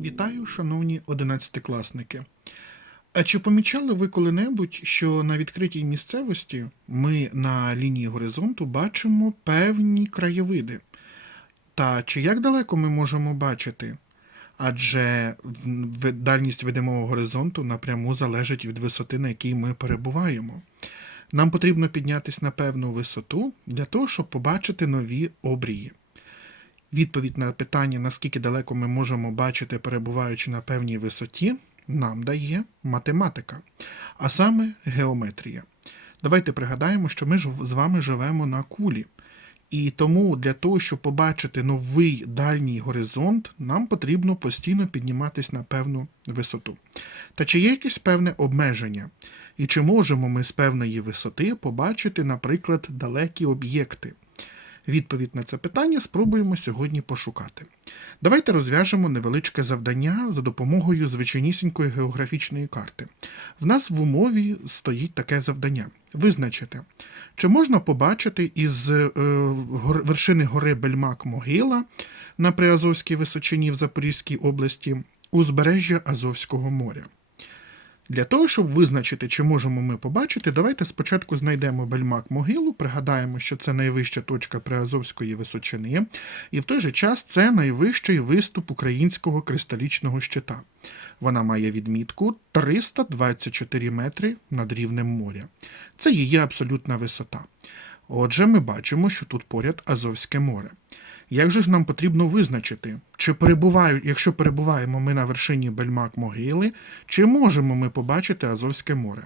Вітаю, шановні одинадцятикласники. А чи помічали ви коли-небудь, що на відкритій місцевості ми на лінії горизонту бачимо певні краєвиди? Та чи як далеко ми можемо бачити? Адже дальність видимого горизонту напряму залежить від висоти, на якій ми перебуваємо. Нам потрібно піднятися на певну висоту для того, щоб побачити нові обрії. Відповідь на питання, наскільки далеко ми можемо бачити, перебуваючи на певній висоті, нам дає математика, а саме геометрія. Давайте пригадаємо, що ми ж з вами живемо на кулі. І тому для того, щоб побачити новий дальній горизонт, нам потрібно постійно підніматись на певну висоту. Та чи є якесь певне обмеження? І чи можемо ми з певної висоти побачити, наприклад, далекі об'єкти? Відповідь на це питання спробуємо сьогодні пошукати. Давайте розв'яжемо невеличке завдання за допомогою звичайнісінької географічної карти. В нас в умові стоїть таке завдання: визначити, чи можна побачити із е, вершини гори Бельмак-Могила на Приазовській височині в Запорізькій області узбережжя Азовського моря. Для того, щоб визначити, чи можемо ми побачити, давайте спочатку знайдемо бельмак могилу, пригадаємо, що це найвища точка Приазовської височини, і в той же час це найвищий виступ українського кристалічного щита. Вона має відмітку 324 метри над рівнем моря. Це її абсолютна висота. Отже, ми бачимо, що тут поряд Азовське море. Як же ж нам потрібно визначити, чи перебувають, якщо перебуваємо ми на вершині бельмак могили, чи можемо ми побачити Азовське море?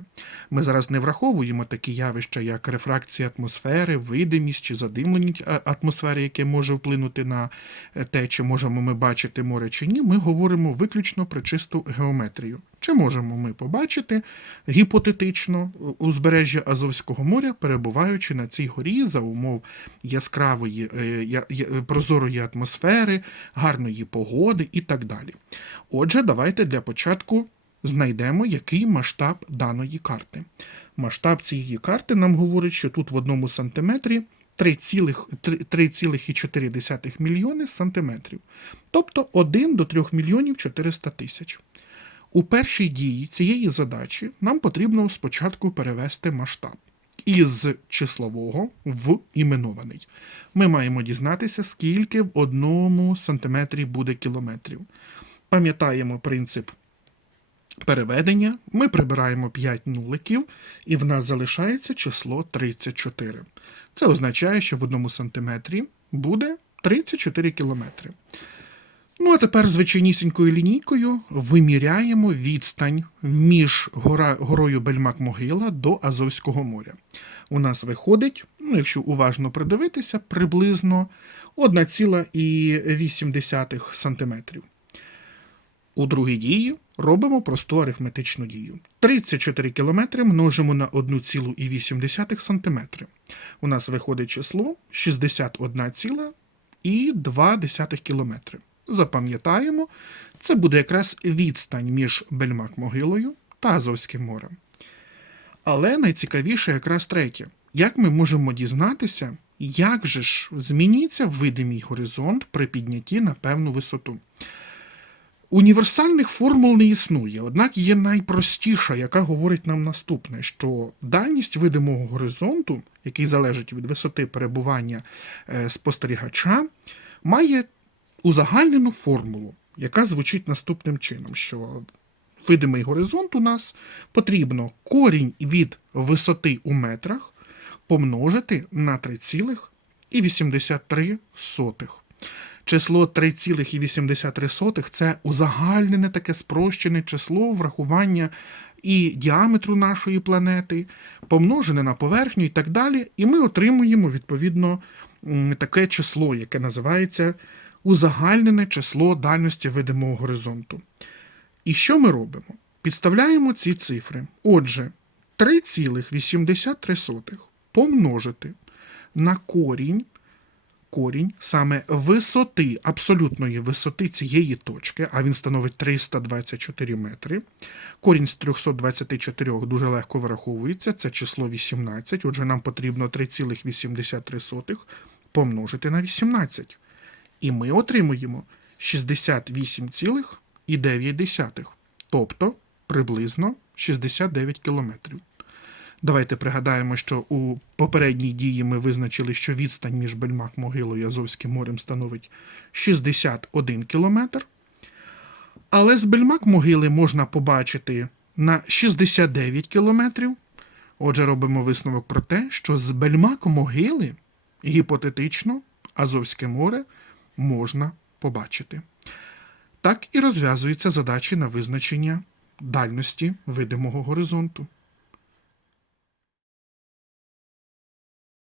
Ми зараз не враховуємо такі явища, як рефракція атмосфери, видимість чи задимленість атмосфери, яке може вплинути на е, те, чи можемо ми бачити море чи ні. Ми говоримо виключно про чисту геометрію. Чи можемо ми побачити гіпотетично е, узбережжя Азовського моря, перебуваючи на цій горі за умов яскравої е, прозорої атмосфери, гарної погоди і так далі. Отже, давайте для початку знайдемо, який масштаб даної карти. Масштаб цієї карти нам говорить, що тут в одному сантиметрі 3,4 мільйони сантиметрів. Тобто 1 до 3 мільйонів 400 тисяч. У першій дії цієї задачі нам потрібно спочатку перевести масштаб із числового в іменований. Ми маємо дізнатися, скільки в одному сантиметрі буде кілометрів. Пам'ятаємо принцип переведення. Ми прибираємо 5 нуликів, і в нас залишається число 34. Це означає, що в одному сантиметрі буде 34 кілометри. Ну, а тепер звичайнісінькою лінійкою виміряємо відстань між гора, горою Бельмак-Могила до Азовського моря. У нас виходить, ну, якщо уважно придивитися, приблизно 1,8 см. У другій дії робимо просту арифметичну дію. 34 км множимо на 1,8 см. У нас виходить число 61,2 км. Запам'ятаємо, це буде якраз відстань між Бельмак-Могилою та Азовським морем. Але найцікавіше якраз третє. Як ми можемо дізнатися, як же ж зміниться видимий горизонт при піднятті на певну висоту? Універсальних формул не існує, однак є найпростіша, яка говорить нам наступне: що дальність видимого горизонту, який залежить від висоти перебування е, спостерігача, має узагальнену формулу, яка звучить наступним чином: що видимий горизонт у нас потрібно корінь від висоти у метрах помножити на 3,83. Число 3,83 це узагальнене таке спрощене число врахування і діаметру нашої планети, помножене на поверхню і так далі. І ми отримуємо відповідно таке число, яке називається узагальнене число дальності видимого горизонту. І що ми робимо? Підставляємо ці цифри. Отже, 3,83 помножити на корінь, корінь саме висоти, абсолютної висоти цієї точки, а він становить 324 метри. Корінь з 324 дуже легко вираховується, це число 18, отже, нам потрібно 3,83 помножити на 18. І ми отримуємо 68,8 2,9, тобто приблизно 69 кілометрів. Давайте пригадаємо, що у попередній дії ми визначили, що відстань між Бельмак-Могилою і Азовським морем становить 61 кілометр. Але з Бельмак-Могили можна побачити на 69 кілометрів. Отже, робимо висновок про те, що з Бельмак-Могили гіпотетично Азовське море можна побачити. Так і розв'язуються задачі на визначення дальності видимого горизонту.